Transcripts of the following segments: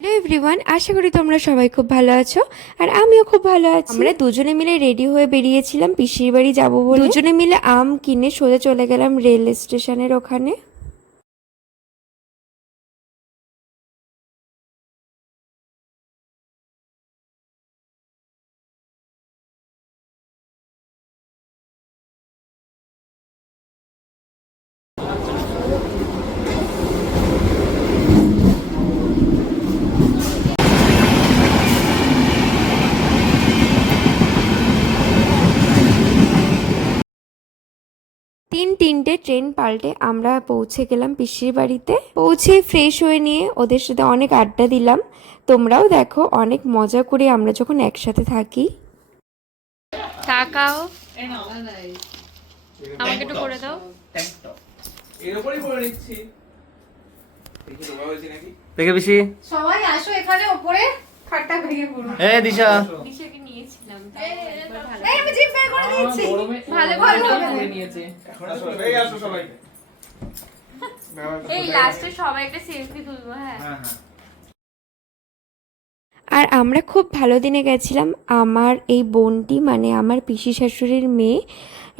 Hello everyone, আশা করি তোমরা সবাই খুব ভালো আছো আর আমিও খুব ভালো আছি। আমরা দুজনে মিলে রেডি হয়ে বেরিয়েছিলাম পিসির বাড়ি যাবো বলে। দুজনে মিলে আম কিনে সোজা চলে গেলাম রেল স্টেশনের ওখানে। 3টে ট্রেন পাল্টে আমরা পৌঁছে গেলাম পিসির বাড়িতে। পৌঁছে ফ্রেশ হয়ে নিয়ে ওদের সাথে অনেক আড্ডা দিলাম। তোমরাও দেখো, অনেক মজা করে আমরা যখন একসাথে থাকি। তাকাও, আমাকে একটু করে দাও। এর উপরই করে নিচ্ছি। দেখি রোগা হয়েছে নাকি? দেখে বেশি সবাই আসো এখানে উপরে খাটটা ভেঙে পড়ো। এই দিশা দিশাকে নিয়েছিলাম, এই আমি জিপ বের করে দিয়েছি। ভালো করে নিয়েছে। এখন আসো, এই আসো সবাই। এই লাস্টে সবাই একটা সেলফি তুলবো। হ্যাঁ হ্যাঁ হ্যাঁ। আর আমরা খুব ভালো দিনে গেছিলাম। আমার এই বোনটি, মানে আমার পিসি শাশুড়ির মেয়ে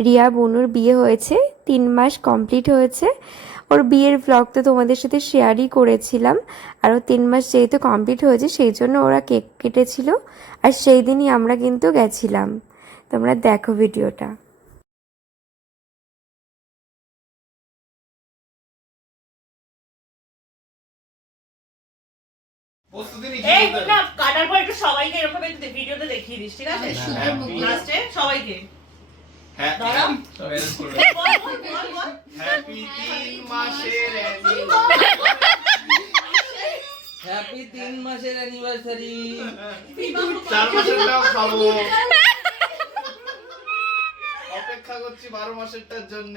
রিয়া বোনুর বিয়ে হয়েছে, 3 মাস কমপ্লিট হয়েছে। ওর বিয়ের ব্লগ তো তোমাদের সাথে শেয়ারই করেছিলাম। আর ও 3 মাস যেহেতু কমপ্লিট হয়েছে সেই জন্য ওরা কেক কেটেছিল, আর সেই দিনই আমরা কিন্তু গেছিলাম। তোমরা দেখো ভিডিওটা। প্রস্তুতি এই নিচ্ছি। না কাটার পর একটু সবাইকে এরকম ভাবে একটু ভিডিওতে দেখিয়ে দিস, ঠিক আছে? লাস্টে সবাইকে হ্যাঁ দাঁড়াও। সবাই এরকম করবে। বল বল বল বল। হ্যাপি 3 মাসের হ্যাপি 3 মাসের অ্যানিভার্সারি 4 মাসেরটাও খাবো। অপেক্ষা করছি 12 মাসেরটার জন্য।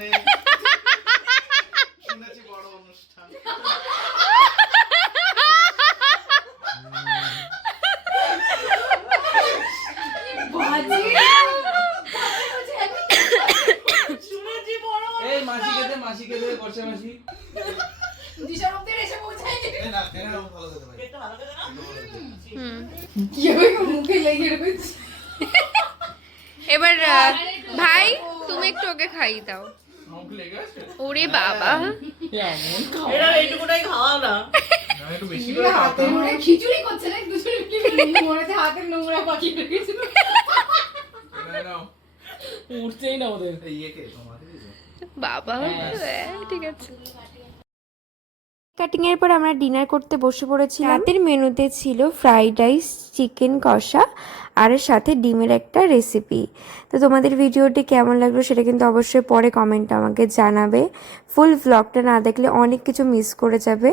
শুনেছি বড় অনুষ্ঠান। শুনেছি বড়। এই মাসি খেতে বর্ষা মাসি দিশার অব্দি এসে পৌঁছায়নি। এই না কেন ভালো খেতে পারি। পেটটা ভালো করে না? কি হবে মুখে লেগে রয়েছে। এবার ভাই, তুমি একটু ওকে খাইয়ে দাও। মুখ লেগে আছে? ওরে বাবা, এরা এইটুকুটাই খাওয়া না। না একটু বেশি করে হাতে খাও। মনে খিচুড়ি করছে না দুজনে মিলে মনে হচ্ছে হাতের নোংরা বাকি রেখেছিল। না নাও। উঠছেই না ওদের এই একে তোমাকে দিছো। বাবা ঠিক আছে। কাটিং এর পর আমরা ডিনার করতে বসে পড়েছিলাম। রাতের মেনুতে ছিল ফ্রাইড রাইস, চিকেন কষা আর সাথে ডিমের একটা রেসিপি। তো তোমাদের ভিডিওটি কেমন লাগলো সেটা কিন্তু অবশ্যই পরে কমেন্টে আমাকে জানাবে। ফুল ভ্লগটা না দেখলে অনেক কিছু মিস করে যাবে।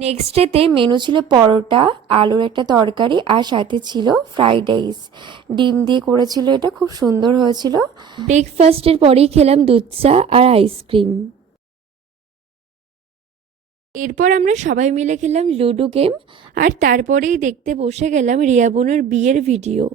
নেক্সট ডেতে মেনু ছিল পরোটা, আলুর একটা তরকারি আর সাথে ছিল ফ্রাইড রাইস। ডিম দিয়ে করেছিল, এটা খুব সুন্দর হয়েছিল। ব্রেকফাস্টের পরেই খেলাম দুধ চা আর আইসক্রিম। এরপর আমরা সবাই মিলে খেলাম লুডো গেম, আর তারপরেই দেখতে বসে গেলাম রিয়া বোনের বিয়ের ভিডিও।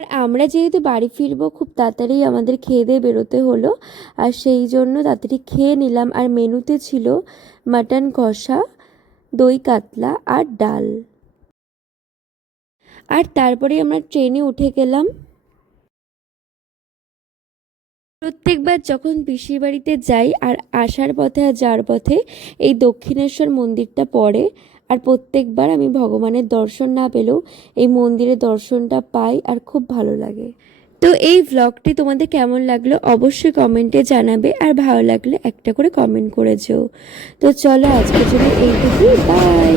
আর আমরা যেহেতু বাড়ি ফিরবো খুব তাড়াতাড়ি আমাদের খেয়ে দিয়ে বেরোতে হলো, আর সেই জন্য তাড়াতাড়ি খেয়ে নিলাম। আর মেনুতে ছিল মাটন কষা, দই কাতলা আর ডাল। আর তারপরে আমরা ট্রেনে উঠে গেলাম। প্রত্যেকবার যখন পিসির বাড়িতে যাই আর আসার পথে আর যাওয়ার পথে এই দক্ষিণেশ্বর মন্দিরটা পড়ে, আর প্রত্যেকবার আমি ভগবানের দর্শন না পেলেও এই মন্দিরের দর্শনটা পাই আর খুব ভালো লাগে। তো এই ভ্লগটি তোমাদের কেমন লাগলো অবশ্যই কমেন্টে জানাবে, আর ভালো লাগলে একটা করে কমেন্ট করে যেও। তো চলো আজকের জন্য এইটুকুই, বাই।